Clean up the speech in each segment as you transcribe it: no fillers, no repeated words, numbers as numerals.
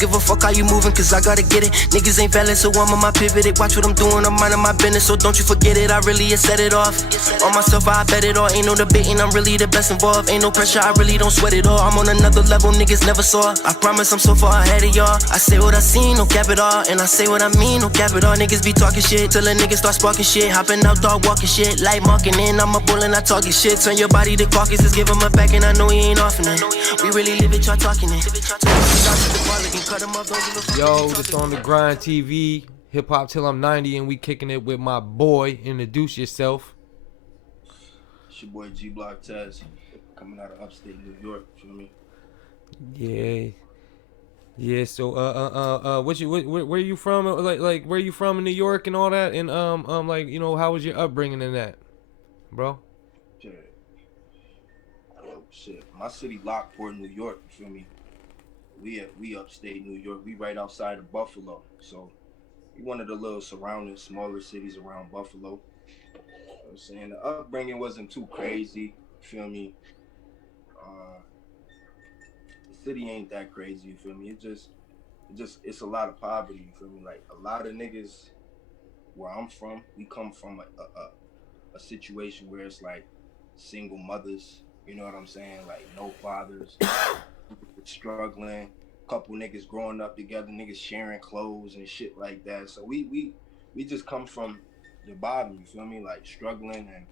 give a fuck how you moving, cause I gotta get it. Niggas ain't valid, so I'm on my pivot. Watch what I'm doing, I'm minding my business, so don't you forget it. I really set it off. On myself, I bet it all. Ain't no debating, I'm really the best involved. Ain't no pressure, I really don't sweat it all. I'm on another level, niggas never saw. I promise I'm so far ahead of y'all. I say what I seen, no cap it all. And I say what I mean, no cap it all. Niggas be talking shit till a nigga start sparking shit. Hopping out, dog walking shit. Light marking in, I'm a bull and I talking shit. Turn your body to carcasses, give him a back, and I know he ain't offing it. We really live it, y'all talking it. Yo, this on the Grind TV, Hip Hop Till I'm 90, and we kicking it with my boy. Introduce yourself. It's your boy GBLOCKTEZ, coming out of upstate New York. Feel me? Yeah. So where you from? Like where you from in New York and all that? And like, you know, how was your upbringing in that, bro? Shit. My city, Lockport, New York. You feel me? We upstate New York. We right outside of Buffalo. So we one of the little surrounding smaller cities around Buffalo. You know what I'm saying? The upbringing wasn't too crazy. You feel me? The city ain't that crazy. You feel me? It's a lot of poverty. You feel me? Like a lot of niggas where I'm from, we come from a situation where it's like single mothers. You know what I'm saying? Like no fathers, struggling. Couple niggas growing up together, niggas sharing clothes and shit like that. So we just come from the bottom. You feel me? Like struggling and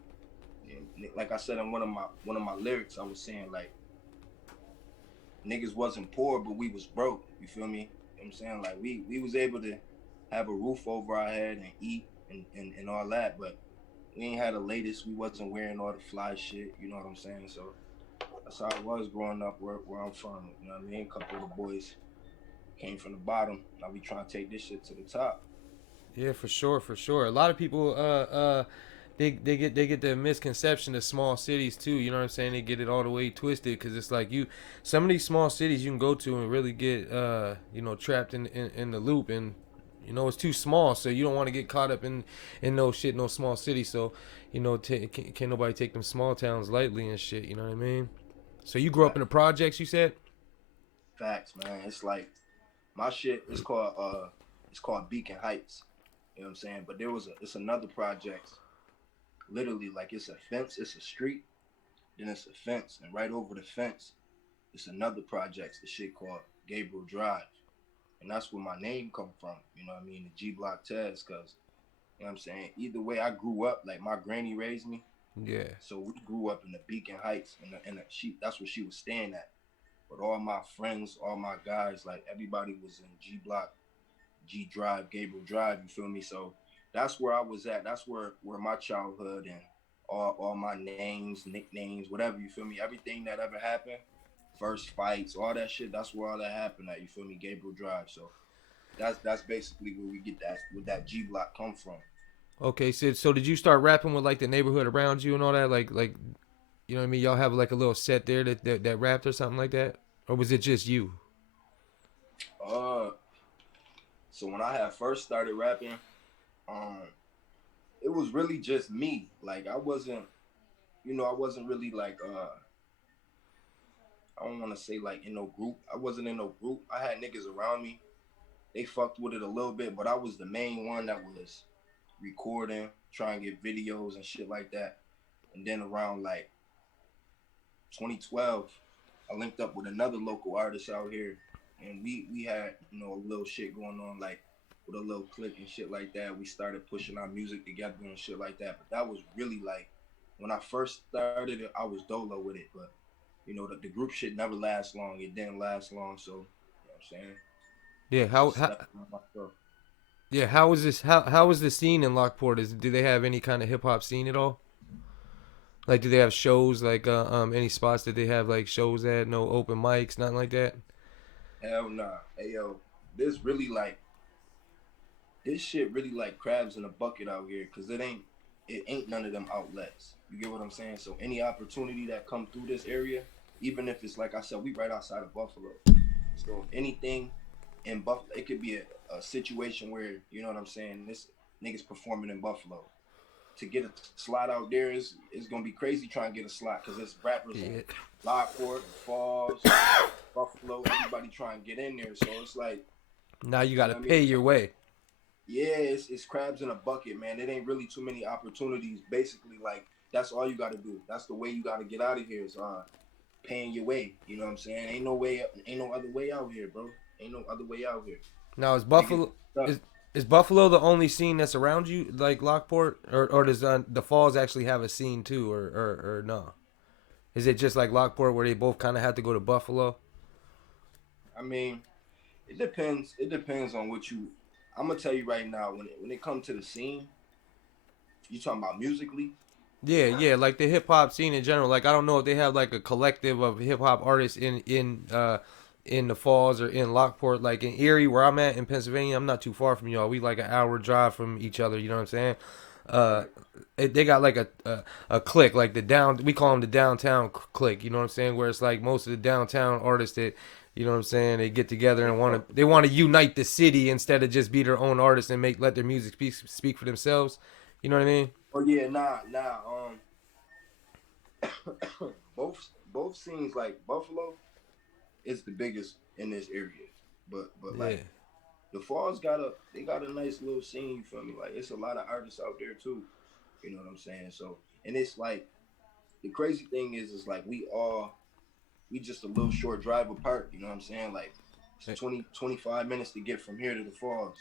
like I said in one of my lyrics, I was saying like niggas wasn't poor, but we was broke. You feel me? You know what I'm saying? Like we was able to have a roof over our head and eat and all that, but we ain't had the latest. We wasn't wearing all the fly shit. You know what I'm saying? So that's how it was growing up where I'm from. You know what I mean? A couple of the boys came from the bottom. Now we trying to take this shit to the top. Yeah, for sure. A lot of people they get the misconception of small cities too. You know what I'm saying? They get it all the way twisted, because it's like some of these small cities you can go to and really get trapped in the loop, and you know it's too small, so you don't want to get caught up in no small city. So you know can't nobody take them small towns lightly and shit. You know what I mean? So you grew up in the projects, you said? Facts, man. It's like my shit. It's called Beacon Heights. You know what I'm saying? But it's another project. Literally, like it's a fence, it's a street, then it's a fence, and right over the fence, it's another project. The shit called Gabriel Drive, and that's where my name come from. You know what I mean? The GBLOCKTEZ, cause you know what I'm saying. Either way, I grew up like my granny raised me. Yeah. So we grew up in the Beacon Heights, and that's where she was staying at. But all my friends, all my guys, like everybody was in G Block, G Drive, Gabriel Drive. You feel me? So that's where I was at. That's where my childhood and all my names, nicknames, whatever. You feel me? Everything that ever happened, first fights, all that shit. That's where all that happened at. You feel me? Gabriel Drive. So that's basically where we get that G Block come from. Okay, so did you start rapping with like the neighborhood around you and all that? Like you know what I mean? Y'all have like a little set there that rapped or something like that? Or was it just you? So when I had first started rapping, it was really just me. Like I wasn't really like I don't want to say like in no group. I wasn't in no group. I had niggas around me. They fucked with it a little bit, but I was the main one that was recording, trying to get videos and shit like that. And then around like 2012, I linked up with another local artist out here, and we had a little shit going on, like with a little clique and shit like that. We started pushing our music together and shit like that. But that was really like when I first started it, I was dolo with it. But the group shit never lasts long. It didn't last long, so you know what I'm saying. Yeah, how was this? How was the scene in Lockport? Do they have any kind of hip hop scene at all? Like, do they have shows? Like, any spots that they have like shows at? No open mics, nothing like that. Hell nah. Hey yo, this shit really like crabs in a bucket out here, cause it ain't none of them outlets. You get what I'm saying? So any opportunity that come through this area, even if it's like I said, we right outside of Buffalo. So anything in Buffalo, it could be a situation where, you know what I'm saying, this niggas performing in Buffalo. to get a slot out there is gonna be crazy trying to get a slot because it's rappers in Yeah. Lockport, Falls, Buffalo, everybody trying to get in there. So it's like, Now you you got know to what I pay mean? your way. Yeah, it's crabs in a bucket, man. It ain't really too many opportunities. Basically, like that's all you got to do. That's the way you got to get out of here is paying your way. You know what I'm saying? Ain't no other way out here, bro. Ain't no other way out here. Now is Niggas Buffalo stuck. is Buffalo the only scene that's around you, like Lockport, or does the Falls actually have a scene too, or no? Is it just like Lockport where they both kind of have to go to Buffalo? I mean, it depends. It depends on what you. I'm gonna tell you right now. When it comes to the scene, you talking about musically. Yeah, yeah, like the hip hop scene in general. Like I don't know if they have like a collective of hip hop artists in the Falls or in Lockport, like in Erie where I'm at in Pennsylvania. I'm not too far from y'all. We like an hour drive from each other. You know what I'm saying? Uh, Right. they got like a clique, like the down. We call them the downtown clique. You know what I'm saying? Where it's like most of the downtown artists that. You know what I'm saying? They get together and they want to unite the city instead of just be their own artists and let their music speak for themselves. You know what I mean? Oh yeah, nah. Both scenes like Buffalo is the biggest in this area, but Yeah. like the Falls got a nice little scene. You feel me? Like it's a lot of artists out there too. You know what I'm saying? So and it's like the crazy thing is like we just a little short drive apart. You know what I'm saying? Like it's 25 minutes to get from here to the Falls.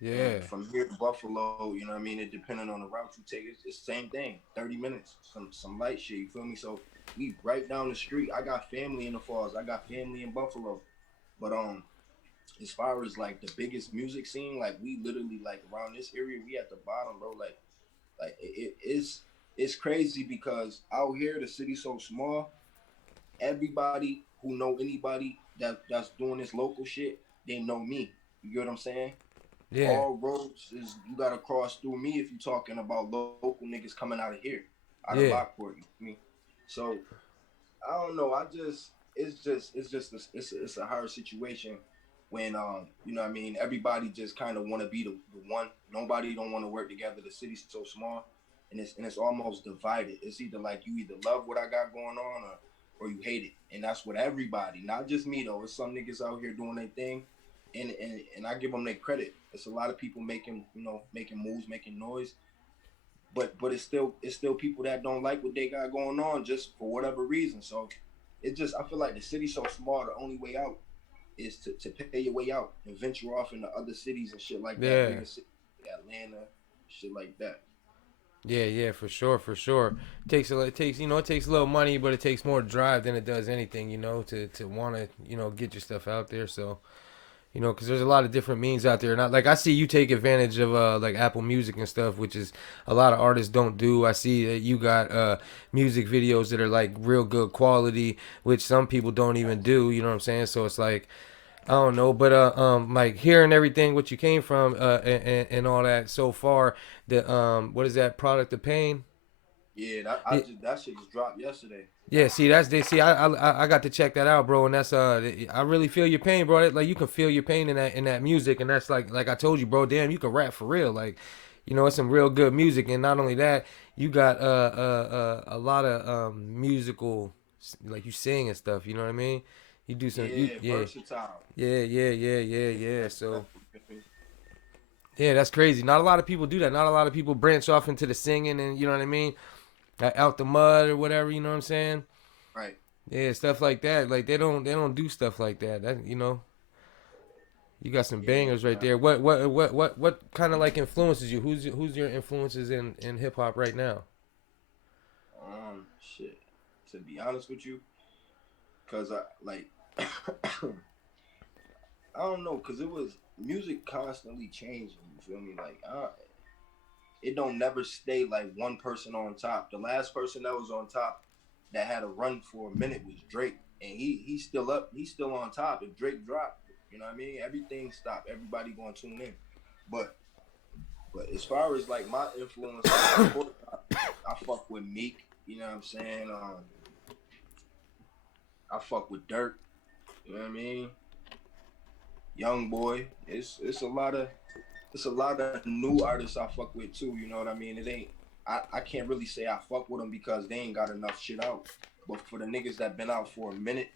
Yeah. And from here to Buffalo, you know what I mean? It depending on the route you take, it's the same thing. 30 minutes, some light shit, you feel me? So we right down the street. I got family in the Falls. I got family in Buffalo. But as far as like the biggest music scene, like we literally like around this area, we at the bottom, bro. Like it's crazy because out here the city's so small. Everybody who know anybody that's doing this local shit, they know me. You get what I'm saying? Yeah. All roads is you gotta cross through me if you're talking about local niggas coming out of here, out of Yeah. Lockport. You know me, so I don't know. It's a hard situation when you know what I mean. Everybody just kind of want to be the one. Nobody don't want to work together. The city's so small, and it's almost divided. It's either like you either love what I got going on or you hate it, and that's what everybody. Not just me though. It's some niggas out here doing their thing, and I give them their credit. It's a lot of people making moves, making noise, but it's still people that don't like what they got going on just for whatever reason. So it just I feel like the city's so small. The only way out is to pay your way out and venture off into other cities and shit like that, Yeah. bigger cities, Atlanta, shit like that. Yeah, yeah, for sure, for sure. It takes a little money, but it takes more drive than it does anything, to want to, get your stuff out there. So, because there's a lot of different means out there. And I see you take advantage of like Apple Music and stuff, which is a lot of artists don't do. I see that you got music videos that are like real good quality, which some people don't even do. You know what I'm saying? So it's like I don't know, but like hearing everything what you came from and all that so far. The what is that product of pain? Yeah, that shit just dropped yesterday. Yeah, see that's they see I got to check that out, bro, and that's I really feel your pain, bro. Like you can feel your pain in that music, and that's like I told you, bro. Damn, you can rap for real, like it's some real good music, and not only that, you got a lot of musical, like you sing and stuff. You know what I mean? You do some Yeah, yeah versatile. yeah. So Definitely. yeah, that's crazy. Not a lot of people do that. Not a lot of people branch off into the singing, and you know what I mean, out the mud or whatever. You know what I'm saying? Right. Yeah, stuff like that. Like they don't do stuff like that. You got some Yeah. bangers right there. What kind of like influences you? Who's your influences in hip hop right now? Shit. To be honest with you, cause I like I don't know, cause it was music constantly changing. You feel me? Like it don't never stay like one person on top. The last person that was on top that had a run for a minute was Drake, and he's still up. He's still on top. If Drake dropped, you know what I mean? Everything stopped. Everybody gonna tune in. But but as far as like my influence, of course, I fuck with Meek. You know what I'm saying? I fuck with Dirt. You know what I mean? Young Boy. It's a lot of new artists I fuck with too. You know what I mean? It ain't I can't really say I fuck with them because they ain't got enough shit out. But for the niggas that been out for a minute,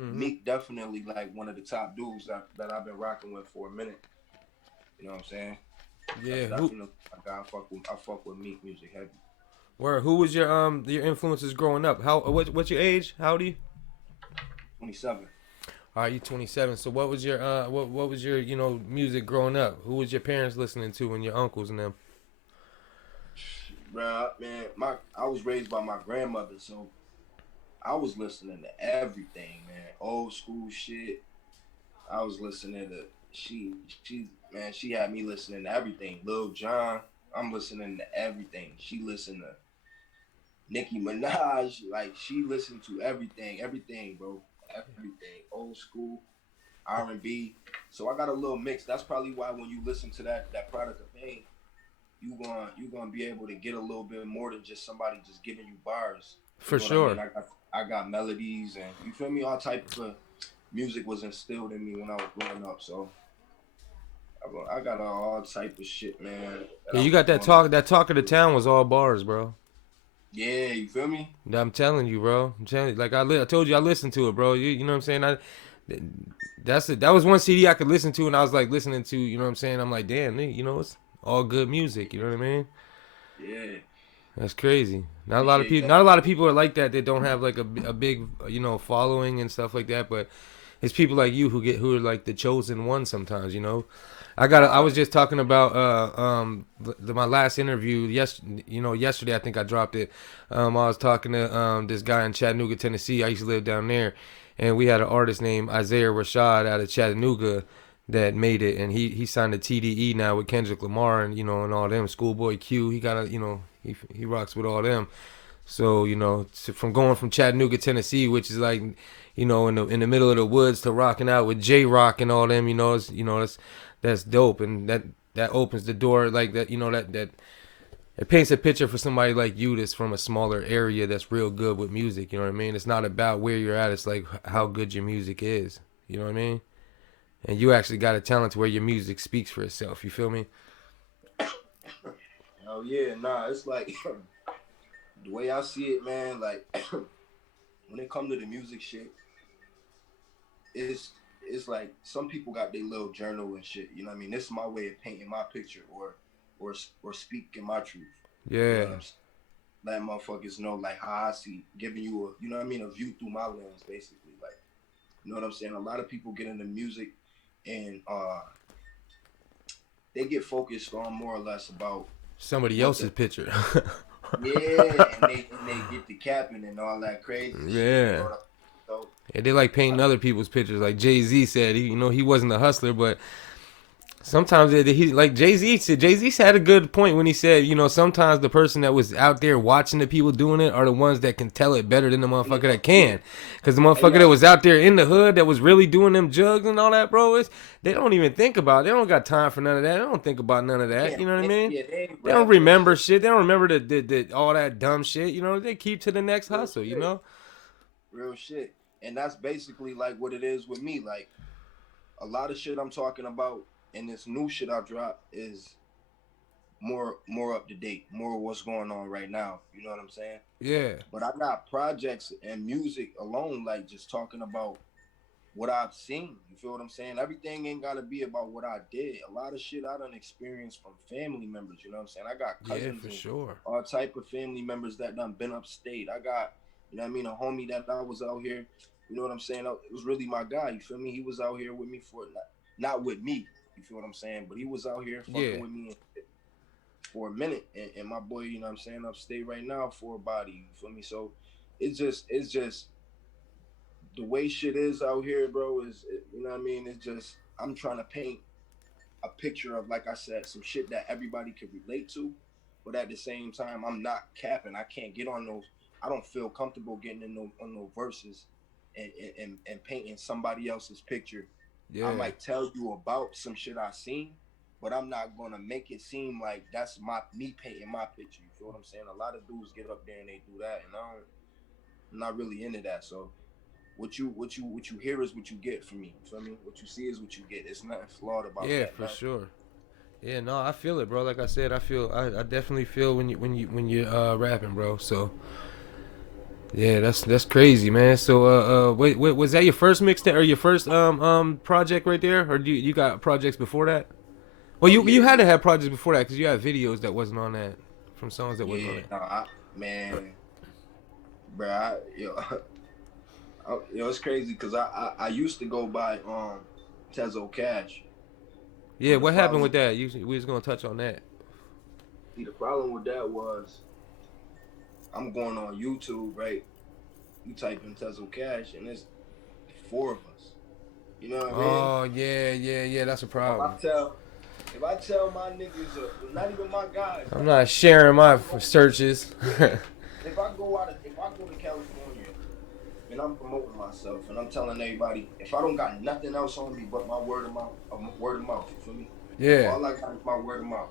Mm-hmm. Meek definitely like one of the top dudes that I've been rocking with for a minute. You know what I'm saying? That's Yeah. Who? definitely a guy I fuck with Meek music heavy. Where? Who was your influences growing up? How? What's your age? How old are you? 27. All right, you 27. So what was your what was your music growing up? Who was your parents listening to and your uncles and them? Bruh, man, I was raised by my grandmother, so I was listening to everything, man. Old school shit. I was listening to she had me listening to everything. Lil Jon, I'm listening to everything. She listened to Nicki Minaj, like she listened to everything, bro, everything. Old school R&B. So I got a little mix. That's probably why when you listen to that product of pain, you gonna be able to get a little bit more than just somebody just giving you bars. You For know what I mean? sure. I got melodies and you feel me. All type of music was instilled in me when I was growing up. So I got all type of shit, man. That Yeah, I you was got that growing up. talk. That talk of the town was all bars, bro. Yeah, you feel me? I'm telling you, bro. I'm telling you. Like I told you, I listened to it, bro. You know what I'm saying? That's it. That was one CD I could listen to, and I was like listening to. You know what I'm saying? I'm like, damn, nigga, it's all good music. You know what I mean? Yeah, That's crazy. Not a lot of appreciate people. that. Not a lot of people are like that. They don't have like a big following and stuff like that. But it's people like you who are like the chosen one sometimes. I Nah, was just talking about my last interview yesterday I think I dropped it. I was talking to this guy in Chattanooga, Tennessee. I used to live down there, and we had an artist named Isaiah Rashad out of Chattanooga that made it, and he signed a TDE now with Kendrick Lamar and and all them. Schoolboy Q, he got a he rocks with all them. So from going from Chattanooga, Tennessee, which is like in the middle of the woods, to rocking out with J Rock and all them, that's dope, and that opens the door like that. That it paints a picture for somebody like you that's from a smaller area that's real good with music. You know what I mean? It's not about where you're at. It's like how good your music is. You know what I mean? And you actually got a talent to where your music speaks for itself. You feel me? hell yeah, nah. It's like the way I see it, man. Like when it come to the music shit, it's like some people got their little journal and shit. You know what I mean? This is my way of painting my picture or speaking my truth. You know Yeah. what I'm saying? Letting motherfuckers know like how I see, giving you a you know what I mean, a view through my lens, basically. Like you know what I'm saying? A lot of people get into music and they get focused on more or less about Somebody what else's the picture. yeah, and they get the capping and all that crazy shit. You know Yeah. what I mean? So Yeah, they like I, painting other people's pictures. Like Jay-Z said, he wasn't a hustler, but sometimes he like Jay-Z said. Jay-Z had a good point when he said, sometimes the person that was out there watching the people doing it are the ones that can tell it better than the motherfucker that yeah, can. Because the hey motherfucker that yo, was out there in the hood that was really doing them jugs and all that, bro, they don't even think about it. They don't got time for none of that. They don't think about none of that. can't You know what I mean? yeah, they ain't They don't rapping and remember shit. shit. They don't remember the all that dumb shit. They keep to the next Real hustle, shit, real shit. And that's basically like what it is with me. Like a lot of shit I'm talking about and this new shit I drop is more up to date, more what's going on right now. You know what I'm saying? Yeah. But I got projects and music alone, like just talking about what I've seen. You feel what I'm saying? Everything ain't gotta be about what I did. A lot of shit I done experienced from family members. You know what I'm saying? I got Yeah, cousins for and sure. all type of family members that done been upstate. I got, you know what I mean, a homie that I was out here. You know what I'm saying? It was really my guy. You feel me? He was out here with me for not with me. You feel what I'm saying? But he was out here fucking Yeah. with me for a minute. And my boy, you know what I'm saying, upstate right now for a body. You feel me? So it's just the way shit is out here, bro, is you know what I mean? It's just I'm trying to paint a picture of, like I said, some shit that everybody could relate to, but at the same time, I'm not capping. I can't get on those. I don't feel comfortable getting in on those verses and painting somebody else's picture. I Yeah. might tell you about some shit I seen, but I'm not gonna make it seem like that's me painting my picture. You feel what I'm saying? A lot of dudes get up there and they do that, and I'm not really into that. So what you hear is what you get from me. You feel me? What you see is what you get. It's nothing flawed about Yeah, that. for Not, sure. Yeah, no, I feel it, bro. Like I said, I definitely feel when you rapping, bro. So yeah, that's crazy, man. So wait, was that your first mixtape or your first project right there, or you got projects before that? Well, Oh you yeah, had to have projects before that because you had videos that wasn't on that from songs that wasn't on yeah. it. No, man, bro, it's crazy because I used to go by Tezo Cash, Yeah, but the what happened problem with that? We was gonna touch on that. see the problem with that was I'm going on YouTube, right? You type in Tezo Cash and there's four of us. You know what I mean? Oh yeah. That's a If I problem. tell if I tell my niggas, not even my guys, I'm like not sharing if my I go, searches. yeah, if I go to California and I'm promoting myself and I'm telling everybody, if I don't got nothing else on me but my word of mouth, you feel me? Yeah. All I got is my word of mouth.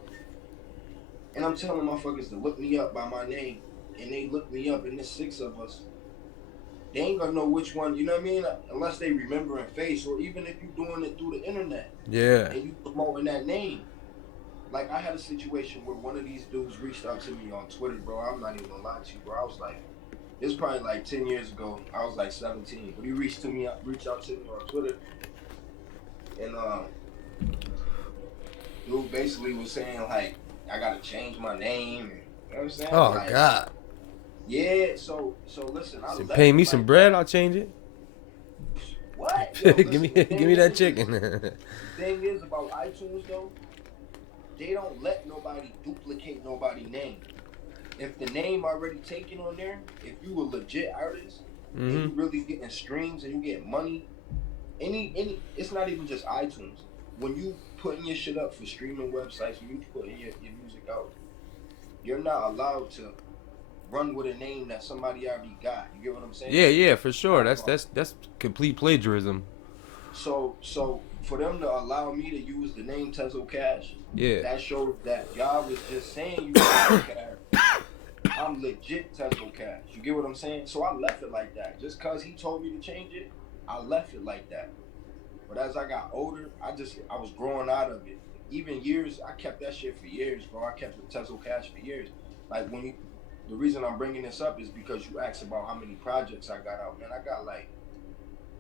And I'm telling motherfuckers to look me up by my name. And they look me up and there's six of us. They ain't gonna know which one, you know what I mean? Unless they remember in face, or even if you doing it through the internet Yeah. and you promoting that name. Like I had a situation where one of these dudes reached out to me on Twitter, bro. I'm not even gonna lie to you, bro. I was like, this was probably like 10 years ago. I was like 17. But he reached out to me on Twitter, and dude basically was saying like I gotta change my name, and you know what I'm saying? Oh Like, God. yeah, so listen, I So left pay it me some like bread, that. I'll change it. What? Yo, give me listen, the give me thing that is chicken. the thing is about iTunes though, they don't let nobody duplicate nobody's name. If the name already taken on there, if you a legit artist and Mhm. you really getting streams and you getting money, any it's not even just iTunes. When you putting your shit up for streaming websites, when you putting your music out, you're not allowed to run with a name that somebody already got. You get what I'm saying? Yeah, for sure. Not That's wrong. that's that's complete plagiarism. So for them to allow me to use the name Tezo Cash, Yeah. that shows that y'all was just saying you Tezo Cash. I'm legit Tezo Cash. You get what I'm saying? So I left it like that. Just cause he told me to change it, I left it like that. But as I got older, I was growing out of it. Even years, I kept that shit for years, bro. I kept the Tezo Cash for years. Like the reason I'm bringing this up is because you asked about how many projects I got out. Man, I got like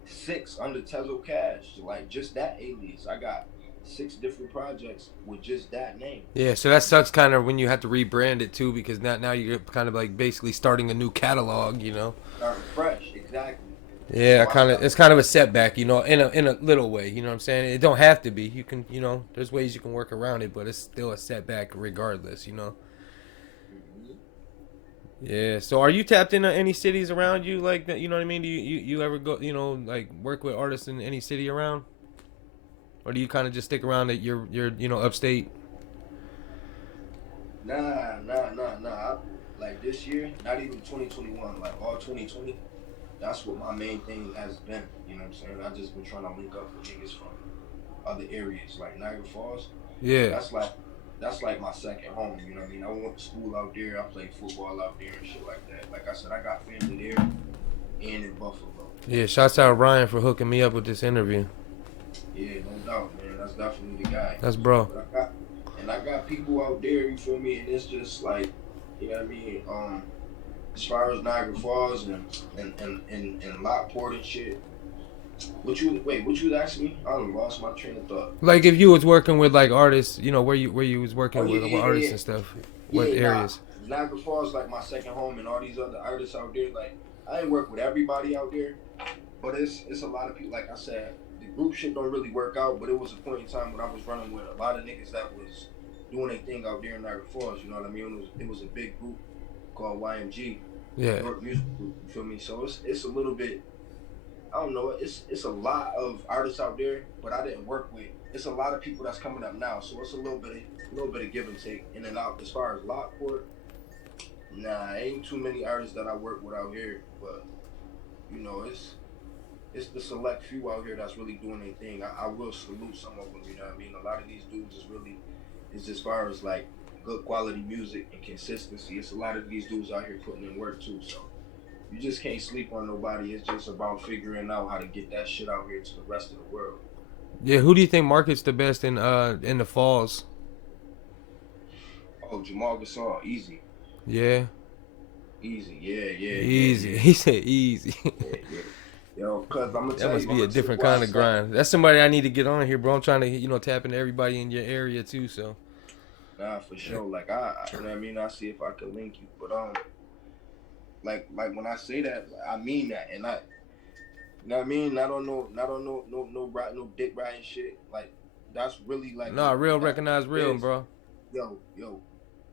6 under Tezo Cash. Like just that alias. I got 6 different projects with just that name. Yeah, so that sucks kind of when you have to rebrand it too because now you're kind of like basically starting a new catalog, you know. Starting fresh, exactly. Yeah, So I kind of. started. It's kind of a setback, you know, in a little way. You know what I'm saying? It don't have to be. You can, you know, there's ways you can work around it, but it's still a setback regardless. You know. Mhm. Yeah. So, are you tapped into any cities around you like that? You know what I mean? Do you ever go, you know, like work with artists in any city around, or do you kind of just stick around at your you know upstate? Nah. Like this year, not even 2021, like all 2020, that's what my main thing has been. You know what I'm saying? I just been trying to link up with niggas from other areas, like Niagara Falls. Yeah. That's like my second home. You know what I mean? I went to school out there. I played football out there and shit like that. Like I said, I got family there and in Buffalo. Yeah. Shouts out Ryan for hooking me up with this interview. Yeah, no doubt, man. That's definitely the guy. That's bro. But I got people out there. You feel me? And it's just like, you know what I mean? As far as Niagara Falls and Lockport and shit. What you asking me? I done lost my train of thought. Like if you was working with like artists, you know, where you was Oh working yeah, with yeah, yeah, artists yeah. and stuff, what Yeah, nah. areas? Niagara Falls like my second home, and all these other artists out there. Like I ain't work with everybody out there, but it's a lot of people. Like I said, the group shit don't really work out. But it was a point in time when I was running with a lot of niggas that was doing their thing out there in Niagara Falls. You know what I mean? It was a big group called YMG, Yeah. York Music Group. You feel me? So it's a little bit. I don't know. It's a lot of artists out there, but I didn't work with. It's a lot of people that's coming up now, so it's a little bit of give and take in and out. As far as Lockport, nah, ain't too many artists that I work with out here, but you know, it's the select few out here that's really doing their thing. I will salute some of them. You know what I mean? A lot of these dudes is as far as like good quality music and consistency. It's a lot of these dudes out here putting in work too. So you just can't sleep on nobody. It's just about figuring out how to get that shit out here to the rest of the world. Yeah. Who do you think markets the best in the falls? Oh, Jamal Gasol, easy, Yeah, easy, yeah, yeah, yeah, easy. yeah, He said easy. yeah, yeah. Yo, cause That must I'm be a gonna tell you different why I kind of said it. grind. That's somebody I need to get on here, bro. I'm trying to, tap into everybody in your area too. So, Nah, for sure. Like you know what I mean. I see if I can link you, but like when I say that, like, I mean that, and you know what I mean. Not on no dick riding shit. Like that's really like nah, real that's recognize what it real, is. bro. Yo,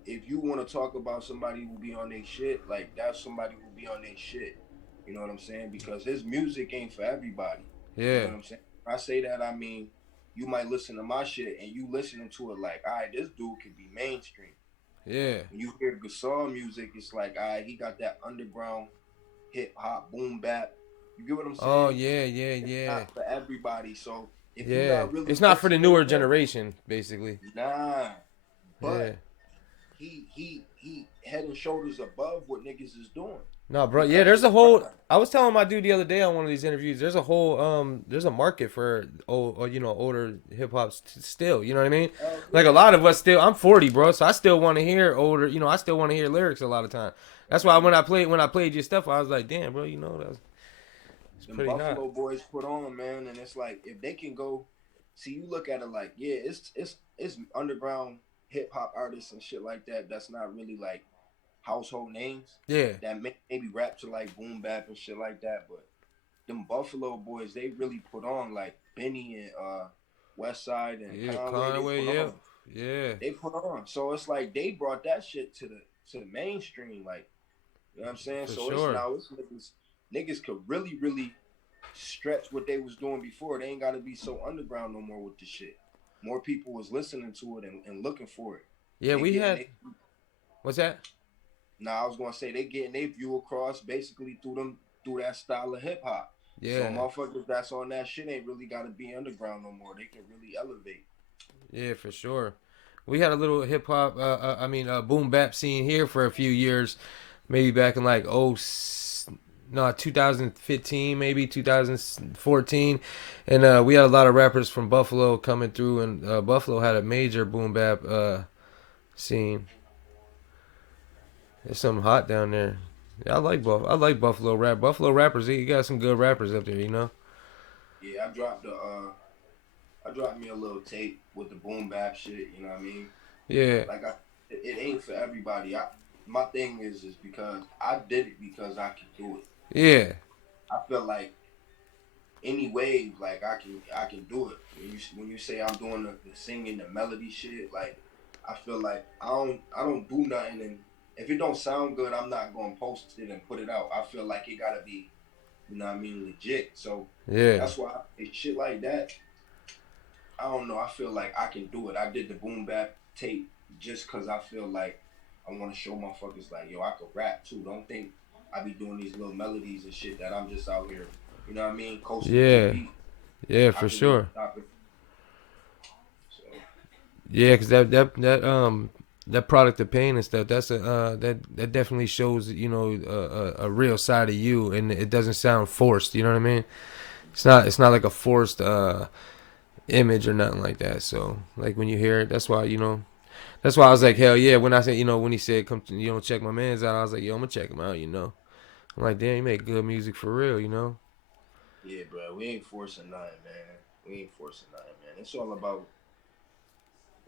if you want to talk about somebody who be on their shit, like that's somebody who be on their shit. You know what I'm saying? Because his music ain't for everybody. You know Yeah, what I'm saying? When I say that, I mean you might listen to my shit and you listening to it like, all right, this dude can be mainstream. yeah. When you hear Gasol music, it's like, all right, he got that underground hip hop boom bap. You get what I'm Oh saying? yeah, yeah, It's yeah, not for everybody. So if you're yeah. not really It's not for the listening newer to him, generation, basically. nah. Yeah. But he head and shoulders above what niggas is doing No, bro. Yeah, because there's his a whole. grind. I was telling my dude the other day on one of these interviews. There's a whole there's a market for older hip hop still. You know what I mean? Hell Like a yeah, lot of us still. I'm 40, bro, so I still want to hear older. I still want to hear lyrics a lot of time. That's hell why yeah. when I played your stuff, I was like, damn, bro, that's it's Them pretty hot. Buffalo boys put on, man, and it's like if they can go, see, you look at it like, yeah, it's underground hip hop artists and shit like that. That's not really like household names Yeah, that maybe rap to like boom bap and shit like that. But them Buffalo boys, they really put on like Benny and West Side and yeah, Conway. They Conway, put yeah, on. yeah, They put on. So it's like they brought that shit to the mainstream. Like you know what I'm saying. for So it's sure. now it's niggas could really stretch what they was doing before. They ain't got to be so underground no more with the shit. More people was listening to it and looking for it. Yeah, They we getting had they what's that? Now I was gonna say they getting their view across basically through that style of hip hop. So Yeah, motherfuckers that's on that shit ain't really gotta be underground no more. They can really elevate. yeah, for sure. We had a little hip hop, boom bap scene here for a few years, maybe back in like no 2015, maybe 2014, and we had a lot of rappers from Buffalo coming through, and Buffalo had a major boom bap scene. There's something hot down there. Yeah, I like Buffalo rap. Buffalo rappers, you got some good rappers up there. Yeah, I dropped me a little tape with the boom bap shit. You know what I mean? Yeah, Like it ain't for everybody. My thing is because I did it because I can do it. yeah, I feel like any wave, like I can do it. When you say I'm doing the singing, the melody shit, like I feel like I don't do nothing, and if it don't sound good, I'm not gonna post it and put it out. I feel like it gotta be, you know what I mean, legit. So yeah, that's why shit like that. I don't know. I feel like I can do it. I did the boom bap tape just because I feel like I want to show motherfuckers like, yo, I could rap too. Don't think I be doing these little melodies and shit that I'm just out here, you know what I mean, coasting to the yeah, beat. yeah, I for can really sure. stop it. So Yeah, because that product of pain and stuff, that definitely shows a real side of you, and it doesn't sound forced. You know what I mean? It's not like a forced image or nothing like that. So like when you hear it, that's why I was like, yeah, hell yeah. When I said, when he said come to, check my man's out, I was like, yo, I'm gonna check him out. I'm like, damn, you make good music for real. yeah, bro. We ain't forcing nothing, man. We ain't forcing nothing, man. It's all about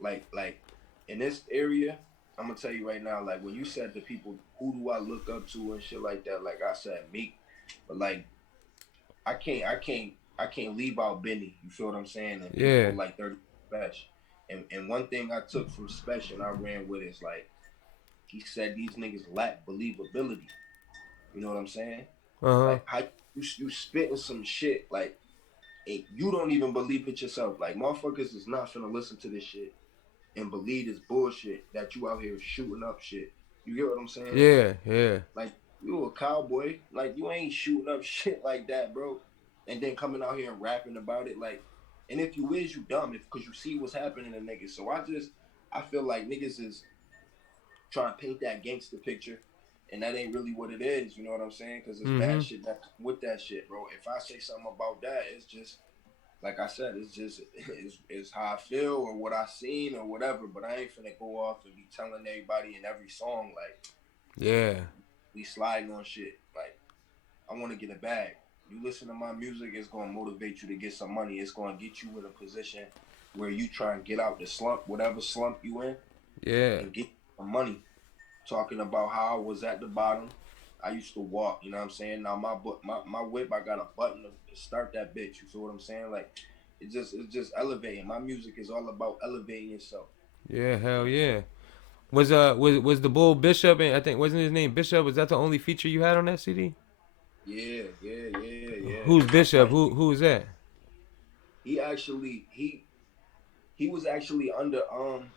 like in this area. I'm gonna tell you right now, like when you said to people, who do I look up to and shit like that, like I said, Meek, but like I can't leave out Benny. You feel what I'm saying? And Yeah. people like 30 Special. And one thing I took from Special and I ran with is like he said these niggas lack believability. You know what I'm saying? Uh huh. Like how you spitting some shit like and you don't even believe it yourself. Like motherfuckers is not finna listen to this shit and believe this bullshit that you out here shooting up shit. You get what I'm saying? Yeah. Yeah. Like you a cowboy, like you ain't shooting up shit like that, bro. And then coming out here and rapping about it, like, and if you is, you dumb, if because you see what's happening to niggas. So I feel like niggas is trying to paint that gangster picture, and that ain't really what it is. You know what I'm saying? Because it's bad Mhm. shit that with that shit, bro. If I say something about that, it's just like I said, it's just it's how I feel or what I seen or whatever. But I ain't finna go off and be telling everybody in every song like Yeah. we sliding on shit. Like I want to get a bag. You listen to my music, it's gonna motivate you to get some money. It's gonna get you in a position where you try and get out the slump, whatever slump you in, Yeah. and get some money. Talking about how I was at the bottom. I used to walk, you know what I'm saying? Now my whip, I got a button to start that bitch. You feel what I'm saying? Like it's just elevating. My music is all about elevating yourself. Yeah. You Hell know? yeah. Was the Bull Bishop, and I think wasn't his name Bishop? Was that the only feature you had on that CD? Yeah. Who's That's Bishop? like Who is that? he actually he was actually under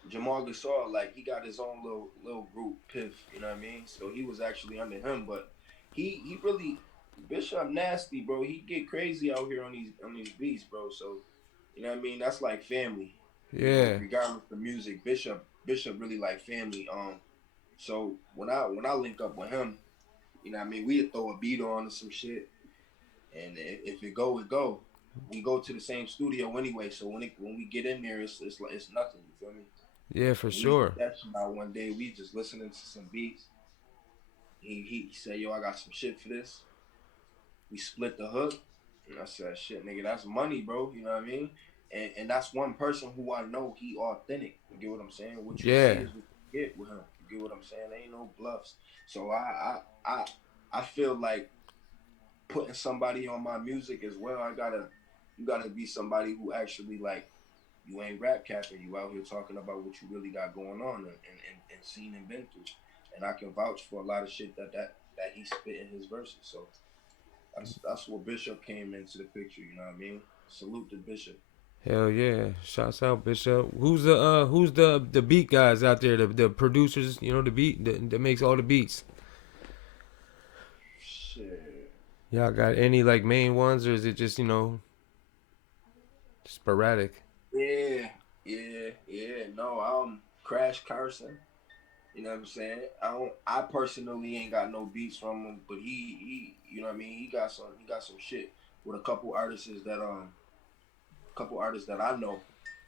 Jamal Gasol. Like he got his own little group, Piff. You know what I mean? So he was actually under him, but he really Bishop nasty, bro. He get crazy out here on these beats, bro. So you know what I mean? That's like family. You know, Yeah. regardless of music, Bishop really like family. So when I link up with him, you know what I mean? We throw a beat on or some shit, and if it go, it go. We go to the same studio anyway, so when we get in there, it's like it's nothing. You feel me? Yeah, for And we sure. put that shit out one day. We just listening to some beats. He said, "Yo, I got some shit for this." We split the hook, and I said, "Shit, nigga, that's money, bro." You know what I mean? And that's one person who I know he authentic. You get what I'm saying? What you see Yeah. is what you get with him. You get what I'm saying? There ain't no bluffs. So I feel like putting somebody on my music as well. You gotta be somebody who actually like you ain't rap capping. You out here talking about what you really got going on and seen and been through. And I can vouch for a lot of shit that he spit in his verses. So that's where Bishop came into the picture. You know what I mean? Salute to Bishop. Hell yeah. Shouts out Bishop. Who's the beat guys out there, the producers, the beat that makes all the beats? Shit. Y'all got any like main ones, or is it just, sporadic? Yeah. No, Crash Carson. You know what I'm saying? I personally ain't got no beats from him, but he you know what I mean, he got some shit with a couple artists that I know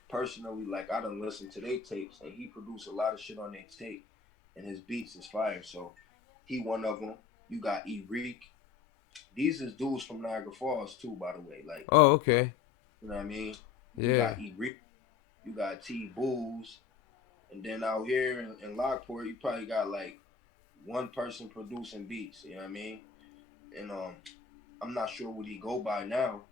personally, like I done listened to their tapes and he produced a lot of shit on their tape and his beats is fire. So he one of them. You got Erik. These is dudes from Niagara Falls too, by the way. Like, Oh, okay. you know what I mean? You Yeah. got Erik, you got T Bulls, and then out here in Lockport, you probably got like one person producing beats. You know what I mean? And I'm not sure what he go by now,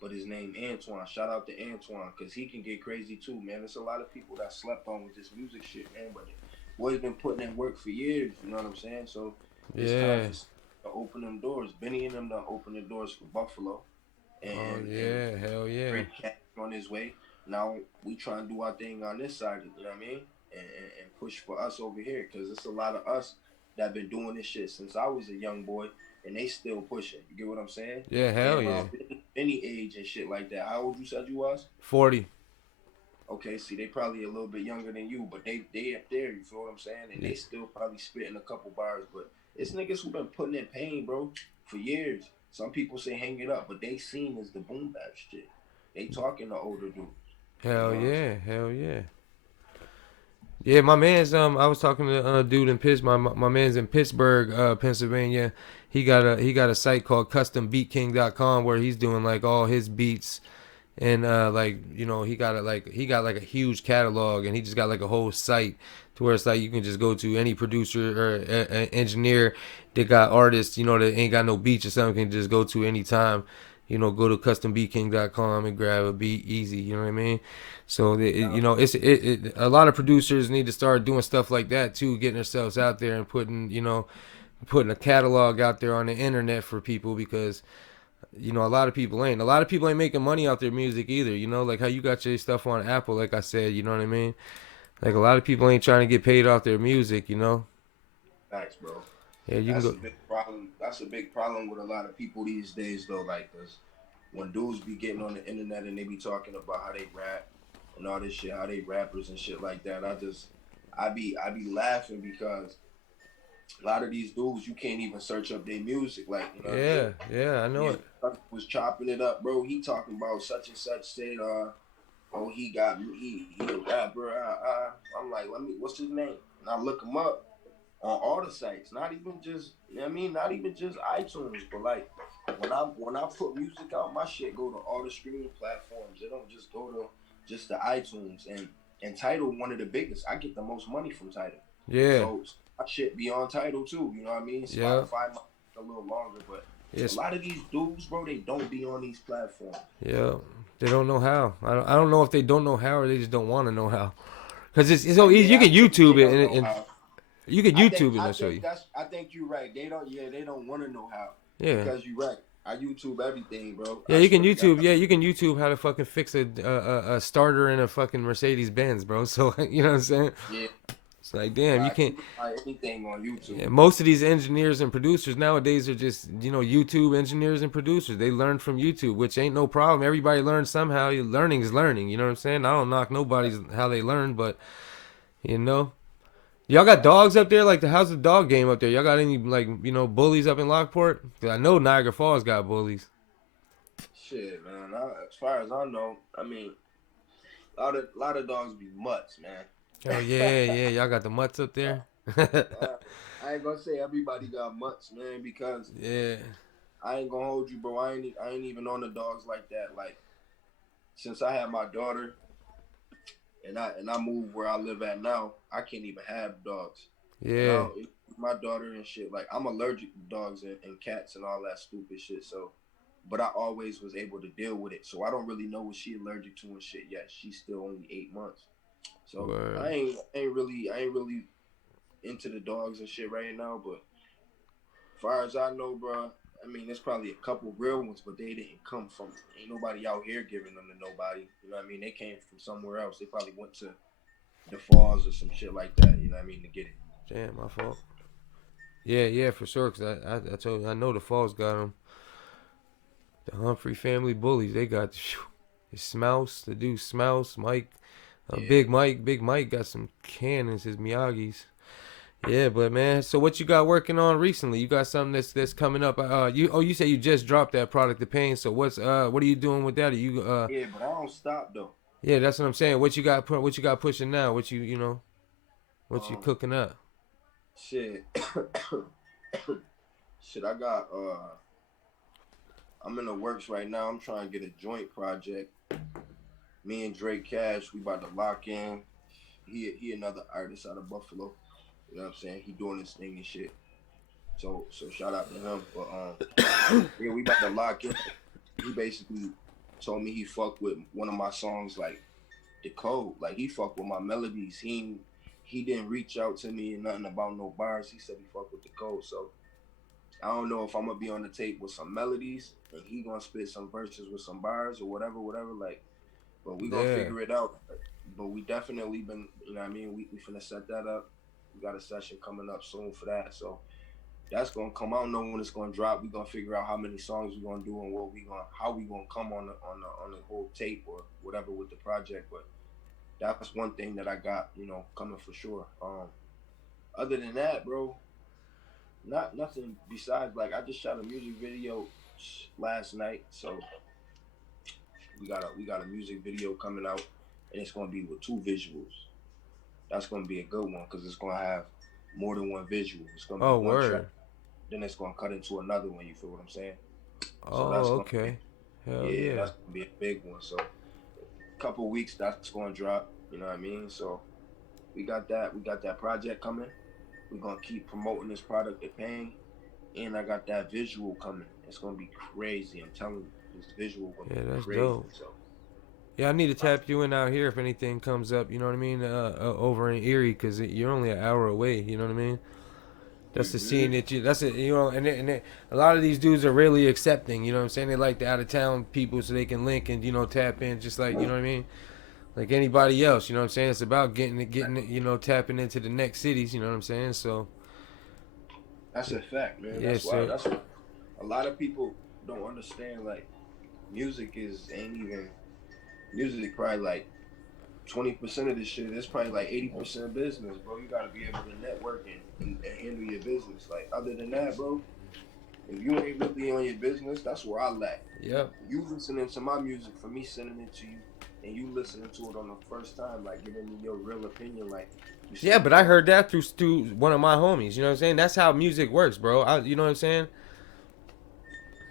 but his name Antoine. Shout out to Antoine, cause he can get crazy too, man. There's a lot of people that slept on with this music shit, man. But boy's been putting in work for years. You know what I'm saying? So it's time Yeah. for to open them doors. Benny and them done open the doors for Buffalo, Oh and yeah. Hell yeah. Great Cat on his way. Now we try and do our thing on this side. You know what I mean? And push for us over here, cause it's a lot of us that been doing this shit since I was a young boy, and they still pushing. You get what I'm saying? Yeah. They Hell yeah. around any age and shit like that. How old you said you was? 40. Okay, see, they probably a little bit younger than you, but they up there. You feel what I'm saying? And Yeah. they still probably spitting a couple bars, but it's niggas who been putting in pain, bro, for years. Some people say hang it up, but they seen as the boom bap shit. They talking to older dudes. You Hell know what I'm saying? yeah. Hell yeah. Yeah, my man's I was talking to a dude in my man's in Pittsburgh, Pennsylvania. He got a site called custombeatking.com where he's doing like all his beats, and like he got like a huge catalog, and he just got like a whole site to where it's like you can just go to any producer or engineer that got artists, that ain't got no beats or something, can just go to anytime. Go to custombeatking.com and grab a beat easy. You know what I mean? So a lot of producers need to start doing stuff like that too, getting themselves out there and putting a catalog out there on the internet for people, because a lot of people ain't making money out their music either. Like how you got your stuff on Apple, like I said. You know what I mean? Like a lot of people ain't trying to get paid off their music. Facts, bro. Yeah, you can That's go. a big problem. That's a big problem with a lot of people these days, though. Like, cause when dudes be getting on the internet and they be talking about how they rap and all this shit, how they rappers and shit like that, I be laughing because A lot of these dudes, you can't even search up their music, like, you know what I Yeah, mean? yeah, I know Yeah, it. was chopping it up, bro. He talking about such and such said, oh, he got he a rapper. I'm like, what's his name? And I look him up on all the sites, not even just, you know what I mean, not even just iTunes, but like when I put music out, my shit go to all the streaming platforms. It don't just go to just the iTunes and Tidal, one of the biggest. I get the most money from Tidal, Yeah, so my shit be on Tidal too. You know what I mean? yeah, Spotify might a little longer, but a yes, lot of these dudes, bro, they don't be on these platforms. yeah. They don't know how. I don't know if they don't know how or they just don't want to know how. Cause it's so easy. You Yeah, can I think they YouTube it don't know and how. you can YouTube it and it'll show you. I think you're right. They don't want to know how Yeah. because you're right. I YouTube everything, bro. Yeah, I you can swear to God. YouTube. Yeah, you can YouTube how to fucking fix a starter in a fucking Mercedes Benz, bro. So you know what I'm saying? Yeah, It's like, damn, you can't. you can find anything on YouTube. Yeah, most of these engineers and producers nowadays are just, YouTube engineers and producers. They learn from YouTube, which ain't no problem. Everybody learns somehow. Learning is learning. You know what I'm saying? I don't knock nobody's how they learn, but you know, y'all got dogs up there. Like, how's the dog game up there? Y'all got any like bullies up in Lockport? 'Cause I know Niagara Falls got bullies. Shit, man. As far as I know, I mean, a lot of dogs be mutts, man. Oh yeah, yeah, y'all got the mutts up there. I ain't gonna say everybody got mutts, man, because Yeah, I ain't gonna hold you, bro. I ain't even on the dogs like that. Like since I had my daughter and I moved where I live at now, I can't even have dogs. And yeah, my daughter and shit, like I'm allergic to dogs and cats and all that stupid shit. So, but I always was able to deal with it. So I don't really know what she allergic to and shit yet. She's still only 8 months. So word. I ain't really into the dogs and shit right now. But as far as I know, bro, I mean, there's probably a couple real ones, but they didn't come from. Ain't nobody out here giving them to nobody. You know what I mean? They came from somewhere else. They probably went to the falls or some shit like that. You know what I mean? To get it. Damn, my fault. Yeah, yeah, for sure. Cause I told you, I know the Falls got them. The Humphrey family bullies, they got Smouse, the dude Smouse, Mike, Yeah. Big Mike got some cannons, his Miyagi's. Yeah, but man, so what you got working on recently? You got something that's coming up. You say you just dropped that product, the pain. So what are you doing with that? Are you Yeah, but I don't stop though. yeah, that's what I'm saying. What you got pushing now? What you Um, cooking up? shit, shit. I got. I'm in the works right now. I'm trying to get a joint project. Me and Drake Cash, we about to lock in. He another artist out of Buffalo. You know what I'm saying? He doing his thing and shit. So shout out to him. But yeah, we about to lock in. He basically told me he fucked with one of my songs, like the code. Like he fucked with my melodies. He didn't reach out to me and nothing about no bars. He said he fucked with the code. So I don't know if I'm gonna be on the tape with some melodies and he gonna spit some verses with some bars or whatever. Like, but we gonna Yeah, figure it out. But we definitely been, you know what I mean? We finna set that up. We got a session coming up soon for that. So that's gonna come. I don't know when it's gonna drop. We gonna figure out how many songs we gonna do and how we gonna come on the whole tape or whatever with the project. But that's one thing that I got, coming for sure. Other than that, bro, not nothing besides like I just shot a music video last night, so we got a music video coming out, and it's gonna be with two visuals. That's gonna be a good one because it's gonna have more than one visual. It's gonna be oh one track, word. then it's gonna cut into another one. You feel what I'm saying? So Oh that's gonna be okay. Hell yeah, yeah. that's gonna be a big one. So couple weeks that's gonna drop. You know what I mean? So we got that. We got that project coming. We're gonna keep promoting this product at Pain. And I got that visual coming. It's gonna be crazy. I'm telling you, this visual gonna Yeah, be that's crazy. dope. So Yeah, I need to tap you in out here if anything comes up. You know what I mean? Over in Erie, cause you're only an hour away. You know what I mean? That's the scene that you. That's it. A lot of these dudes are really accepting. You know what I'm saying? They like the out of town people so they can link and tap in just like you know what I mean. Like anybody else. You know what I'm saying? It's about getting it. Tapping into the next cities. You know what I'm saying? So that's a fact, man. yeah, so That's why a lot of people don't understand. Like music is ain't even music. Probably like 20% of this shit, it's probably like 80% business, bro. You gotta be able to network and handle your business. Like other than that, bro, if you ain't really on your business, that's where I lack. Yep. You listening to my music for me sending it to you, and you listening to it on the first time, like giving me your real opinion, like you Yeah, said. but I heard that through one of my homies. You know what I'm saying? That's how music works, bro. You know what I'm saying?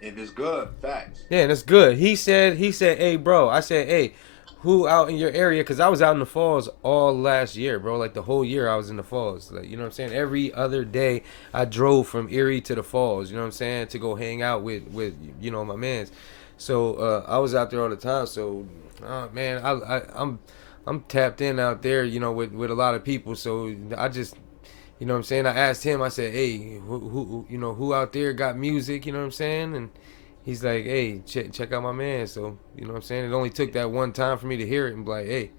If it's good, facts. Yeah, and it's good. He said, hey, bro. I said, hey, who out in your area? Because I was out in the falls all last year, bro. Like the whole year I was in the falls. Like, you know what I'm saying? Every other day I drove from Erie to the falls, you know what I'm saying? To go hang out with my mans. So I was out there all the time. So, man, I'm tapped in out there, with a lot of people. So I just, you know what I'm saying? I asked him, I said, hey, who out there got music, you know what I'm saying? And he's like, hey, check out my man. So, you know what I'm saying? It only took that one time for me to hear it and be like, hey,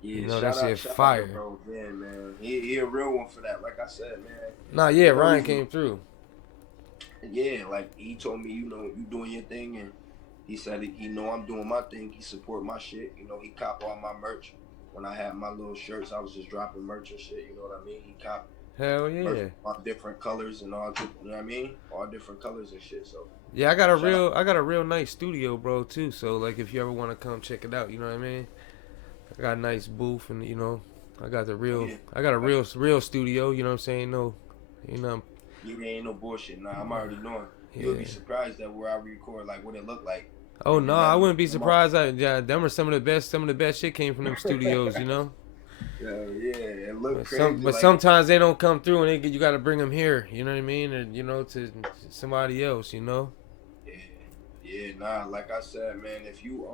Yeah, that shit shout out to fire. bro, man. He a real one for that. Like I said, man. Nah, yeah, There's no Ryan reason. came through. Yeah, like he told me, you doing your thing, and he said he know I'm doing my thing. He support my shit. He cop all my merch. When I had my little shirts, I was just dropping merch and shit. You know what I mean? He cop Hell merch yeah. all different colors and all. You know what I mean? All different colors and shit. So Yeah, I got a shout out. real nice studio, bro, too. So like if you ever want to come check it out, you know what I mean? I got a nice booth and Oh, yeah, I got a real studio, you know what I'm saying? No, you know. you ain't no bullshit. Nah, I'm already knowing. You'll Yeah. be surprised at where I record, like what it look like. Oh If you no, I never wouldn't be come up. surprised. Them are some of the best shit came from them studios, you know. Yeah, it look But crazy. Like sometimes they don't come through, and you got to bring them here. You know what I mean? Or to somebody else. You know? yeah, yeah, nah. Like I said, man, if you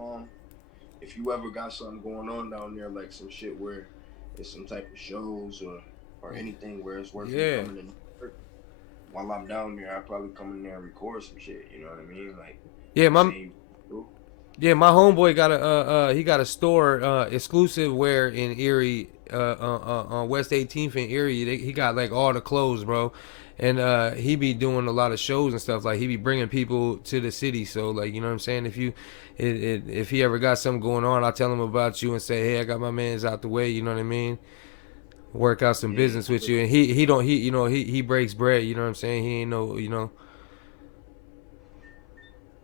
ever got something going on down there, like some shit where it's some type of shows or anything where it's worth me Yeah, coming in while I'm down there, I probably come in there and record some shit. You know what I mean? Like yeah. you My say, my homeboy got he got a store exclusive wear in Erie on West 18th in Erie. He got like all the clothes, bro. And he be doing a lot of shows and stuff. Like he be bringing people to the city. So like you know what I'm saying. If he ever got something going on, I'll tell him about you and say, hey, I got my man's out the way. You know what I mean? Work out some yeah, business with you. And he don't he breaks bread. You know what I'm saying? He ain't no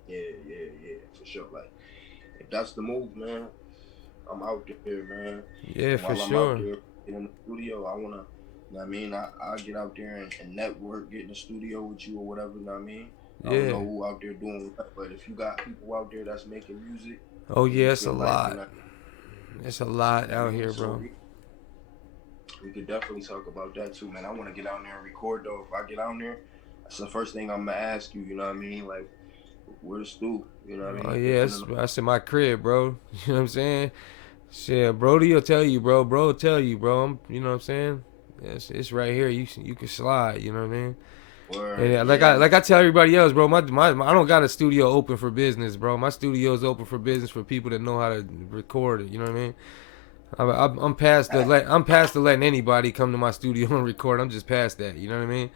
yeah, for sure. Like if that's the move, man, I'm out there, man. Yeah, And for while I'm out sure. there in the studio, I wanna, you know what I mean, I get out there and network, get in the studio with you or whatever. You know what I mean? I don't Yeah. know who out there doing what, but if you got people out there that's making music Oh and you yeah, it's a feel like lot. It's a lot I out mean, here, so bro. we could definitely talk about that too, man. I want to get out there and record though. If I get out there, that's the first thing I'm gonna ask you. You know what I mean? Like, where's Stu? You know what I Oh mean? yeah, that's in my crib, bro. You know what I'm saying? Shit, Brody will tell you, bro. Bro will tell you, bro. You know what I'm saying? It's right here. You can slide. You know what I mean? And Word, yeah, yeah. like I tell everybody else, bro. I don't got a studio open for business, bro. My studio's open for business for people that know how to record it. You know what I mean? I'm past the letting anybody come to my studio and record. I'm just past that. You know what I mean?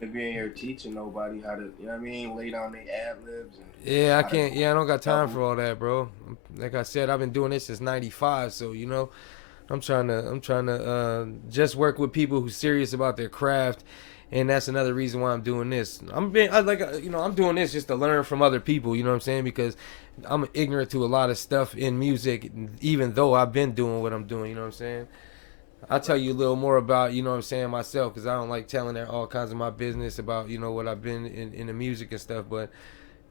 If you ain't here teaching nobody how to, you know what I mean, lay down their ad libs and Yeah, I how to can't. go Yeah, I don't got time double. for all that, bro. Like I said, I've been doing this since '95, so I'm trying to just work with people who's serious about their craft, and that's another reason why I'm doing this. I'm doing this just to learn from other people. You know what I'm saying? Because I'm ignorant to a lot of stuff in music, even though I've been doing what I'm doing. You know what I'm saying? I'll tell Right. you a little more about, you know what I'm saying, myself, because I don't like telling all kinds of my business about, what I've been in the music and stuff. But,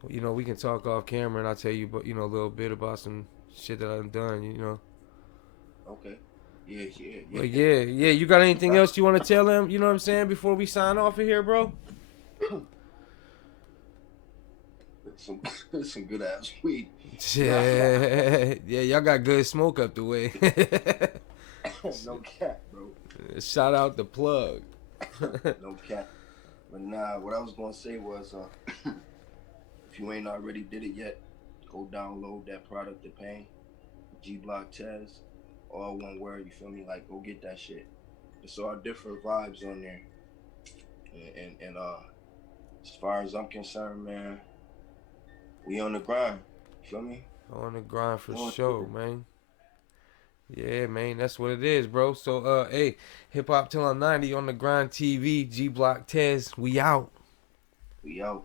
we can talk off camera and I'll tell you, a little bit about some shit that I've done. Okay. Yeah, But yeah. yeah, you got anything else you want to tell them, you know what I'm saying, before we sign off of here, bro? some some good ass weed. Nah, Yeah, yeah, y'all got good smoke up the way. no cap, bro. Shout out the plug. No cap. But nah, what I was gonna say was, if you ain't already did it yet, go download that product, The Pain, GBLOCKTEZ, all one word. You feel me? Like, go get that shit. It's all different vibes on there. And as far as I'm concerned, man, we on the grind. You feel me? On the grind for On sure, it. man. Yeah, man, that's what it is, bro. So, hey, Hip Hop Till I'm 90 on the Grind TV, GBLOCKTEZ, we out. We out.